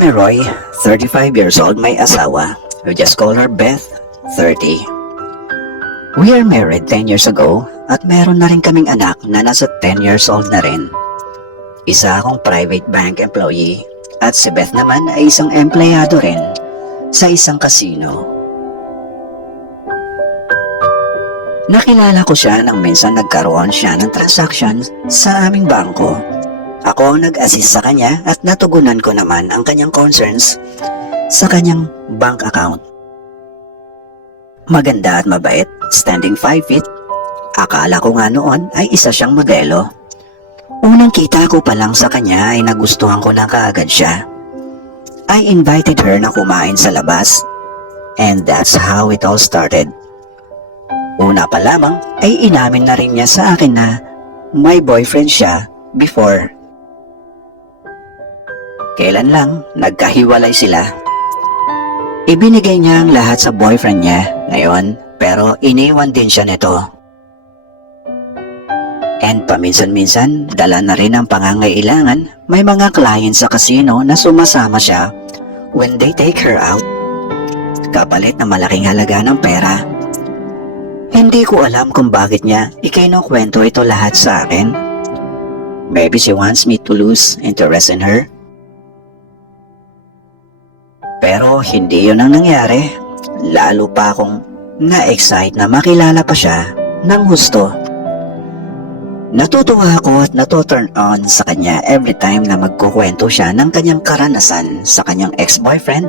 Meroy, 35 years old, may asawa. We just call her Beth, 30. We are married 10 years ago at meron na rin kaming anak na nasa 10 years old na rin. Isa akong private bank employee at si Beth naman ay isang empleyado rin sa isang casino. Nakilala ko siya nang minsan nagkaroon siya ng transaction sa aming bangko. Ako ang nag-assist sa kanya at natugunan ko naman ang kanyang concerns sa kanyang bank account. Maganda at mabait, standing 5 feet. Akala ko nga noon ay isa siyang modelo. Unang kita ko pa lang sa kanya ay nagustuhan ko na kaagad siya. I invited her na kumain sa labas. And that's how it all started. Una pa lamang ay inamin na rin niya sa akin na may boyfriend siya before. Kailan lang nagkahiwalay sila. Ibinigay niya ang lahat sa boyfriend niya ngayon pero iniwan din siya nito. And paminsan-minsan dala na rin ang pangangailangan, may mga clients sa casino na sumasama siya when they take her out. Kapalit na malaking halaga ng pera. Hindi ko alam kung bakit niya ikinukwento ito lahat sa akin. Maybe she wants me to lose interest in her. Pero hindi yun ang nangyari. Lalo pa akong na-excite na makilala pa siya ng husto. Natutuwa ako at nato-turn on sa kanya every time na magkukwento siya ng kanyang karanasan sa kanyang ex-boyfriend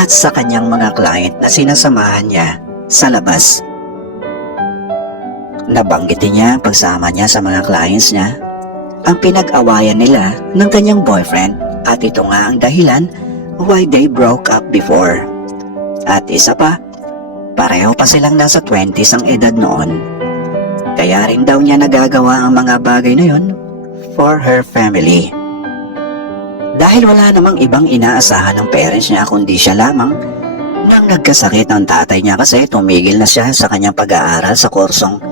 at sa kanyang mga client na sinasamahan niya sa labas. Nabanggitin niya pagsama niya sa mga clients niya ang pinag-awayan nila ng kanyang boyfriend at ito nga ang dahilan why they broke up before. At isa pa, pareho pa silang nasa 20s ang edad noon. Kaya rin daw niya nagagawa ang mga bagay na yun for her family. Dahil wala namang ibang inaasahan ng parents niya kundi siya lamang, nang nagkasakit ang tatay niya kasi tumigil na siya sa kanyang pag-aaral sa kursong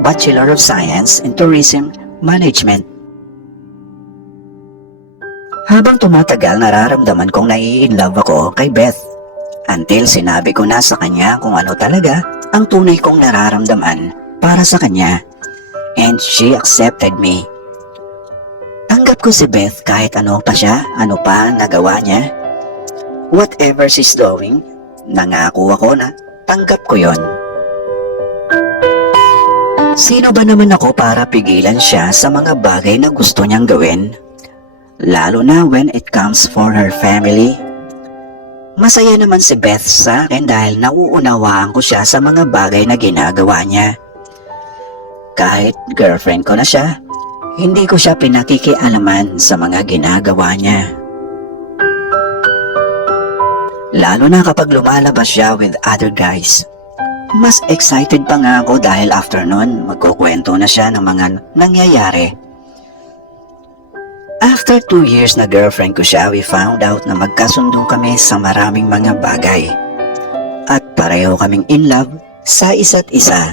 Bachelor of Science in Tourism Management. Habang tumatagal, nararamdaman kong nai-inlove ako kay Beth until sinabi ko na sa kanya kung ano talaga ang tunay kong nararamdaman para sa kanya, and she accepted me. Tanggap ko si Beth kahit ano pa siya, ano pa ang nagawa niya. Whatever she's doing, nangako ako na tanggap ko yon. Sino ba naman ako para pigilan siya sa mga bagay na gusto niyang gawin? Lalo na when it comes for her family. Masaya naman si Beth sa akin dahil nauunawaan ko siya sa mga bagay na ginagawa niya. Kahit girlfriend ko na siya, hindi ko siya pinakikialaman sa mga ginagawa niya. Lalo na kapag lumalabas siya with other guys. Mas excited pa nga ako dahil after nun, magkukwento na siya ng mga nangyayari. After 2 years na girlfriend ko siya, we found out na magkasundo kami sa maraming mga bagay. At pareho kaming in love sa isa't isa.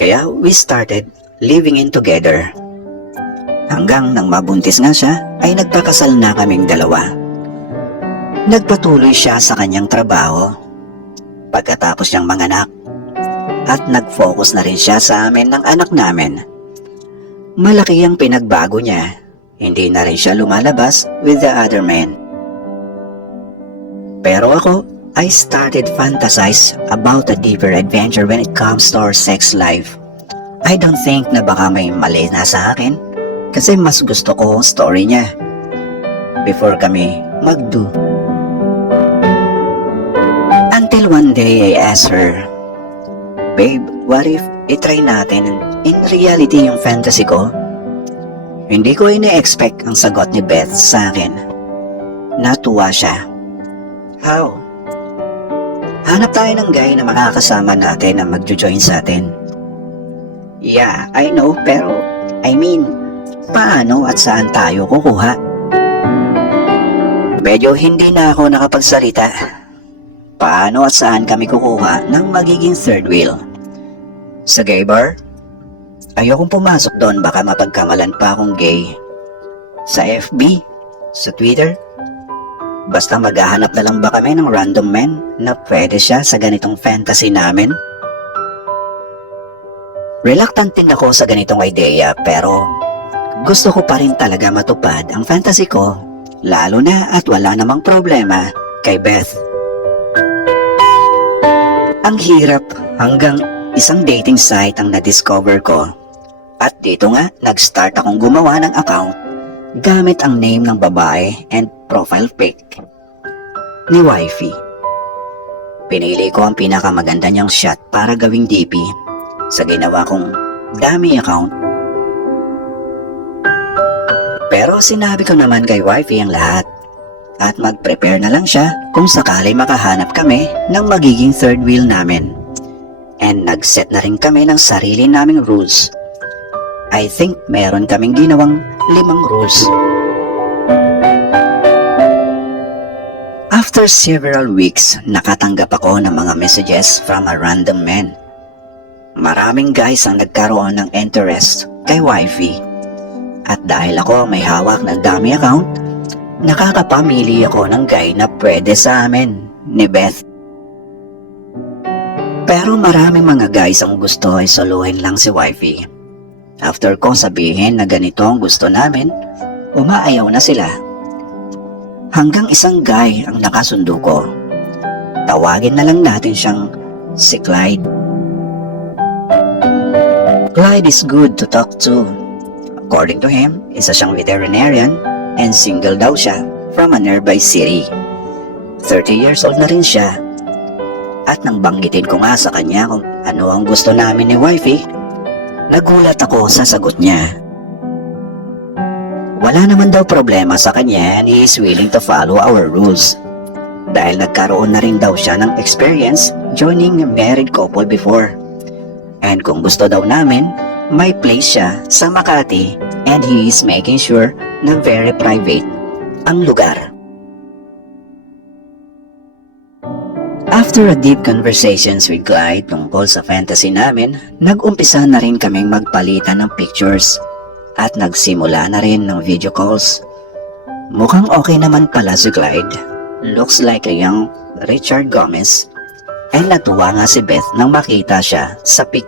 Kaya we started living in together. Hanggang nang mabuntis nga siya, ay nagpakasal na kaming dalawa. Nagpatuloy siya sa kanyang trabaho pagkatapos niyang manganak at nag-focus na rin siya sa amin ng anak namin. Malaki ang pinagbago niya, hindi na rin siya lumalabas with the other men. Pero ako, I started fantasize about a deeper adventure when it comes to our sex life. I don't think na baka may mali na sa akin kasi mas gusto ko ang story niya before kami mag-do. Until one day I asked her, "Babe, what if itry natin in reality yung fantasy ko?" Hindi ko ina-expect ang sagot ni Beth sa akin. Natuwa siya. How? Hanap tayo ng guy na makakasama natin na magjo-join sa atin. Yeah, I know, pero I mean, paano at saan tayo kukuha? Medyo hindi na ako nakapagsalita. Paano at saan kami kukuha ng magiging third wheel? Sa gay bar? Ayokong pumasok doon, baka mapagkamalan pa akong gay. sa FB, sa Twitter. Basta maghahanap na lang ba kami ng random men na pwede siya sa ganitong fantasy namin? Reluctant din ako sa ganitong idea pero gusto ko pa rin talaga matupad ang fantasy ko, lalo na at wala namang problema kay Beth. Ang hirap hanggang isang dating site ang na-discover ko. At dito nga, nag-start akong gumawa ng account gamit ang name ng babae and profile pic ni wifey. Pinili ko ang pinakamaganda niyang shot para gawing DP sa ginawa kong dummy account. Pero sinabi ko naman kay wifey ang lahat at mag-prepare na lang siya kung sakali makahanap kami ng magiging third wheel namin. And nag-set na rin kami ng sarili naming rules. I think meron kaming ginawang 5 rules. After several weeks, nakatanggap ako ng mga messages from a random man. Maraming guys ang nagkaroon ng interest kay wifey. At dahil ako may hawak ng dummy account, nakakapamili ako ng guy na pwede sa amin ni Beth. Pero maraming mga guys ang gusto ay soluhin lang si wifey. After ko sabihin na ganito ang gusto namin, umaayaw na sila. Hanggang isang guy ang nakasundo ko. Tawagin na lang natin siyang si Clyde. Clyde is good to talk to. According to him, isa siyang veterinarian and single daw siya from a nearby city. 30 years old na rin siya. At nang banggitin ko nga sa kanya kung ano ang gusto namin ni wifey, nagulat ako sa sagot niya. Wala naman daw problema sa kanya and he is willing to follow our rules. Dahil nagkaroon na rin daw siya ng experience joining a married couple before. And kung gusto daw namin, may place siya sa Makati and he is making sure na very private ang lugar. After a deep conversations with Clyde tungkol sa fantasy namin, nag-umpisa na rin kaming magpalitan ng pictures at nagsimula na rin ng video calls. Mukhang okay naman pala si Clyde. Looks like a young Richard Gomez. And natuwa nga si Beth nang makita siya sa pic.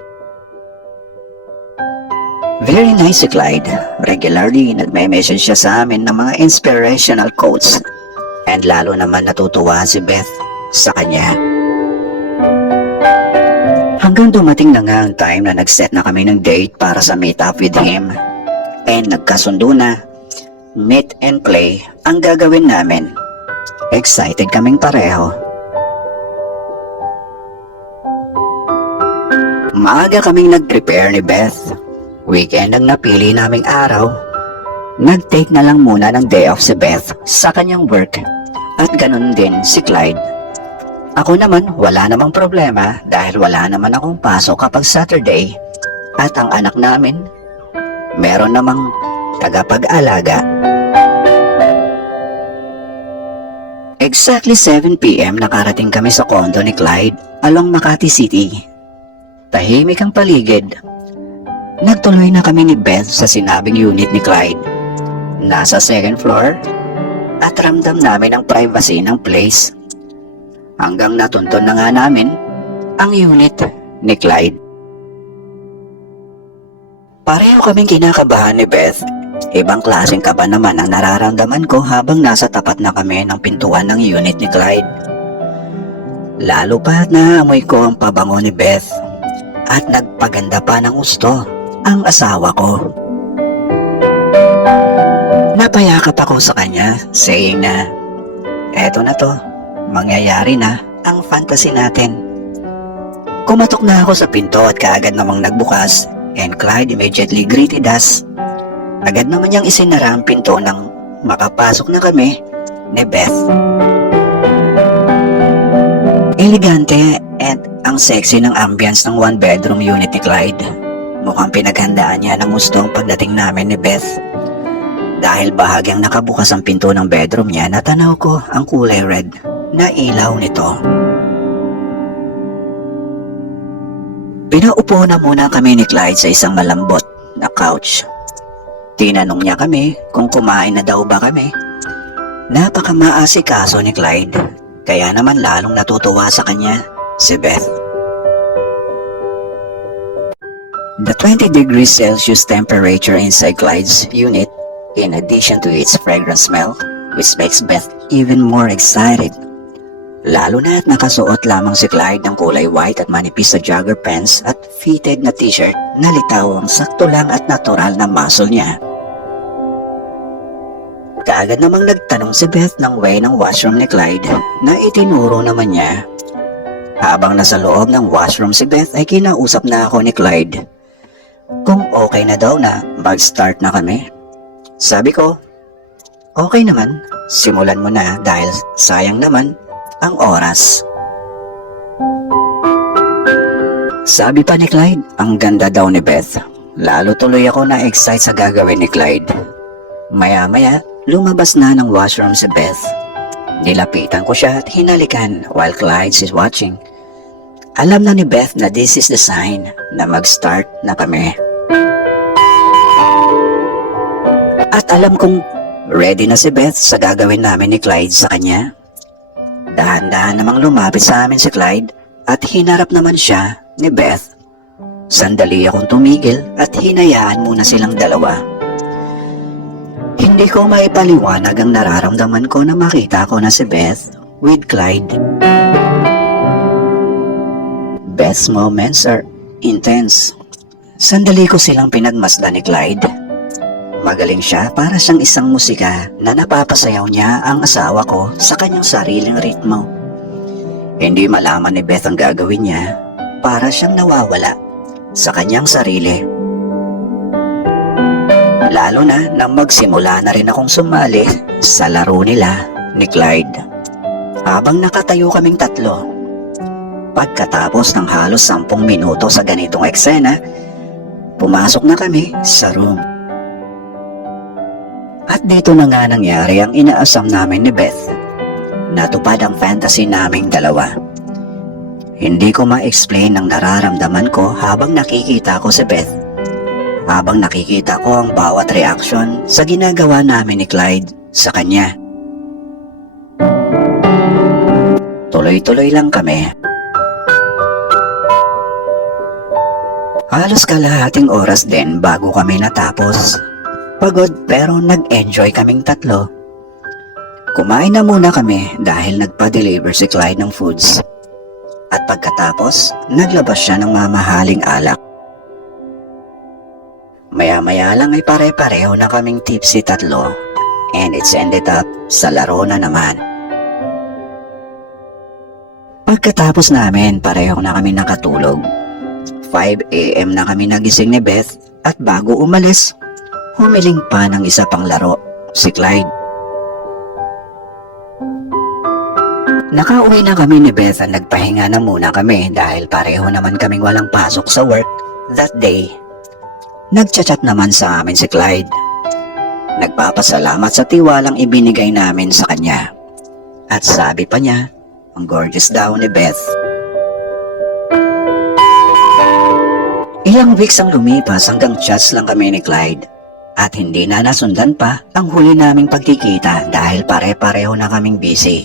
Very nice si Clyde. Regularly nagme-message siya sa amin ng mga inspirational quotes. And lalo naman natutuwa si Beth sa kanya. Hanggang dumating na nga ang time na nag-set na kami ng date para sa meet up with him. And nagkasundo na, meet and play ang gagawin namin. Excited kaming pareho. Maaga kaming nag-prepare ni Beth. Weekend ang napili naming araw. Nag-take na lang muna ng day off si Beth sa kanyang work. At ganun din si Clyde. Ako naman, wala namang problema dahil wala naman akong pasok kapag Saturday. At ang anak namin, meron namang tagapag-alaga. Exactly 7 p.m. nakarating kami sa condo ni Clyde along Makati City. Tahimik ang paligid. Nagtuloy na kami ni Beth sa sinabing unit ni Clyde. Nasa 2nd floor at ramdam namin ang privacy ng place. Hanggang natuntun na nga namin ang unit ni Clyde. Pareho kaming kinakabahan ni Beth. Ibang klaseng kaba naman ang nararamdaman ko habang nasa tapat na kami ng pintuan ng unit ni Clyde. Lalo pa at naamoy ko ang pabango ni Beth at nagpaganda pa ng gusto ang asawa ko. Napayakap ako sa kanya saying na eto na to, mangyayari na ang fantasy natin. Kumatok na ako sa pinto at kaagad namang nagbukas and Clyde immediately greeted us. Agad naman niyang isinara ang pinto nang makapasok na kami ni Beth. Elegante at ang sexy ng ambience ng 1-bedroom unit ni Clyde. Mukhang pinaghandaan niya ng gustong pagdating namin ni Beth. Dahil bahagyang nakabukas ang pinto ng bedroom niya, natanaw ko ang kulay red na ilaw nito. Pinaupo na muna kami ni Clyde sa isang malambot na couch. Tinanong niya kami kung kumain na daw ba kami. Napakamaasikaso ni Clyde, kaya naman lalong natutuwa sa kanya si Beth. The 20 degrees Celsius temperature inside Clyde's unit, in addition to its fragrant smell, which makes Beth even more excited. Lalo na at nakasuot lamang si Clyde ng kulay white at manipis na jogger pants at fitted na t-shirt na litaw ang sakto lang at natural na muscle niya. Kaagad namang nagtanong si Beth ng way ng washroom ni Clyde na itinuro naman niya. Habang nasa loob ng washroom si Beth ay kinausap na ako ni Clyde kung okay na daw na mag-start na kami. Sabi ko, okay naman, simulan mo na dahil sayang naman ang oras. Sabi pa ni Clyde, ang ganda daw ni Beth. Lalo tuloy ako na-excite sa gagawin ni Clyde. Maya-maya, lumabas na ng washroom si Beth. Nilapitan ko siya at hinalikan while Clyde is watching. Alam na ni Beth na this is the sign na mag-start na kami. At alam kong ready na si Beth sa gagawin namin ni Clyde sa kanya. Dahan-dahan namang lumapit sa amin si Clyde at hinarap naman siya ni Beth. Sandali akong tumigil at hinayaan muna silang dalawa. Hindi ko maipaliwanag ang nararamdaman ko na makita ko na si Beth with Clyde. Beth's moments are intense. Sandali ko silang pinagmasdan ni Clyde. Magaling siya, para siyang isang musika na napapasayaw niya ang asawa ko sa kanyang sariling ritmo. Hindi malaman ni Beth ang gagawin niya, para siyang nawawala sa kanyang sarili. Lalo na nang magsimula na rin akong sumali sa laro nila ni Clyde. Habang nakatayo kaming tatlo, pagkatapos ng halos 10 minuto sa ganitong eksena, pumasok na kami sa room. At dito na nga nangyari ang inaasam namin ni Beth. Natupad ang fantasy naming dalawa. Hindi ko ma-explain ang nararamdaman ko habang nakikita ko si Beth. Habang nakikita ko ang bawat reaksyon sa ginagawa namin ni Clyde sa kanya. Tuloy-tuloy lang kami. Halos kalahating oras din bago kami natapos. Pagod pero nag-enjoy kaming tatlo. Kumain na muna kami dahil nagpa-deliver si Clyde ng foods. At pagkatapos, naglabas siya ng mamahaling alak. Maya-maya lang ay pare-pareho na kaming tipsy tatlo, and it's ended up sa laro na naman. Pagkatapos namin, pareho na kami nakatulog. 5 AM na kami nagising ni Beth at bago umalis, humiling pa ng isa pang laro, si Clyde. Nakauwi na kami ni Beth at nagpahinga na muna kami dahil pareho naman kaming walang pasok sa work that day. Nagchat-chat naman sa amin si Clyde. Nagpapasalamat sa tiwalang ibinigay namin sa kanya. At sabi pa niya, ang gorgeous daw ni Beth. Ilang weeks ang lumipas hanggang chats lang kami ni Clyde. At hindi na nasundan pa ang huli naming pagkikita dahil pare-pareho na kaming busy.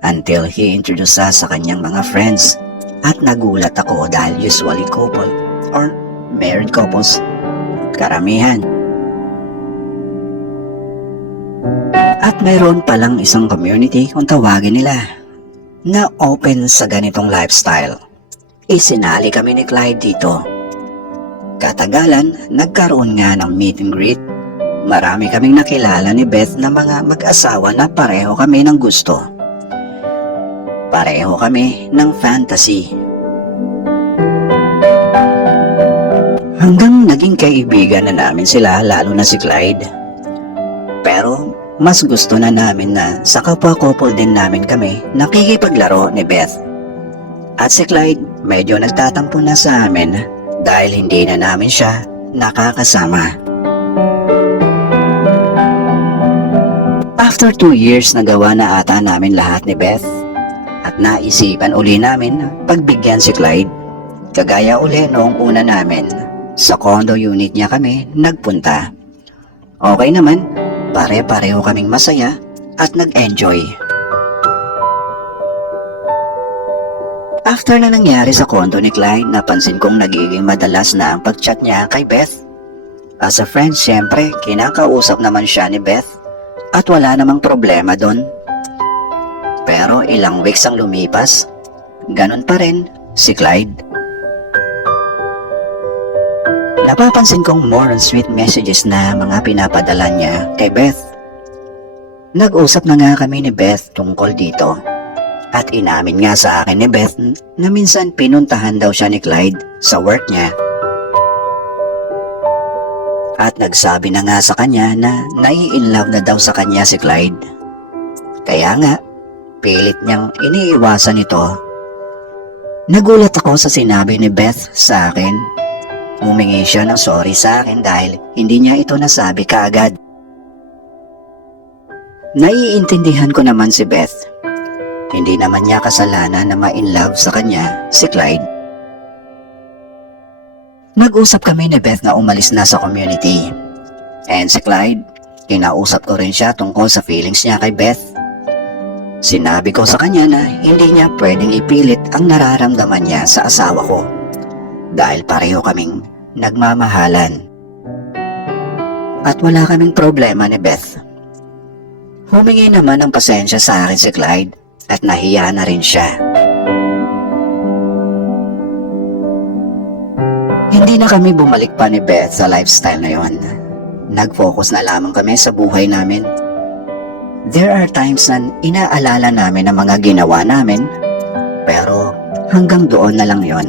Until he introduced us sa kanyang mga friends. At nagulat ako dahil usually couple or married couples, karamihan. At mayroon palang isang community kung tawagin nila na open sa ganitong lifestyle. Isinali kami ni Clyde dito. Katagalan, nagkaroon nga ng meet and greet. Marami kaming nakilala ni Beth na mga mag-asawa na pareho kami ng gusto. Pareho kami ng fantasy. Hanggang naging kaibigan na namin sila, lalo na si Clyde. Pero mas gusto na namin na sa kapwa-couple din namin kami nakikipaglaro ni Beth. At si Clyde medyo nagtatampo na sa amin dahil hindi na namin siya nakakasama. After 2 years nagawa na ata namin lahat ni Beth at naisipan uli namin pagbigyan si Clyde. Kagaya uli noong una namin. Sa condo unit niya kami nagpunta. Okay naman, pare-pareho kaming masaya at nag-enjoy. After na nangyari sa kondo ni Clyde, napansin kong nagiging madalas na ang pag-chat niya kay Beth. As a friend, syempre, kinakausap naman siya ni Beth at wala namang problema doon. Pero ilang weeks ang lumipas, ganun pa rin si Clyde. Napapansin kong more on sweet messages na mga pinapadala niya kay Beth. Nag-usap na nga kami ni Beth tungkol dito. At inamin nga sa akin ni Beth na minsan pinuntahan daw siya ni Clyde sa work niya. At nagsabi na nga sa kanya na nai-inlove na daw sa kanya si Clyde. Kaya nga, pilit niyang iniiwasan ito. Nagulat ako sa sinabi ni Beth sa akin. Humingi siya ng sorry sa akin dahil hindi niya ito nasabi kaagad. Naiintindihan ko naman si Beth. Hindi naman niya kasalanan na ma-inlove sa kanya si Clyde. Nag-usap kami ni Beth na umalis na sa community. And si Clyde, kinausap ko rin siya tungkol sa feelings niya kay Beth. Sinabi ko sa kanya na hindi niya pwedeng ipilit ang nararamdaman niya sa asawa ko. Dahil pareho kaming nagmamahalan. At wala kaming problema ni Beth. Humingi naman ng pasensya sa akin si Clyde at nahiya na rin siya. Hindi na kami bumalik pa ni Beth sa lifestyle na yon. Nag-focus na lamang kami sa buhay namin. There are times na inaalala namin ang mga ginawa namin, pero hanggang doon na lang yon.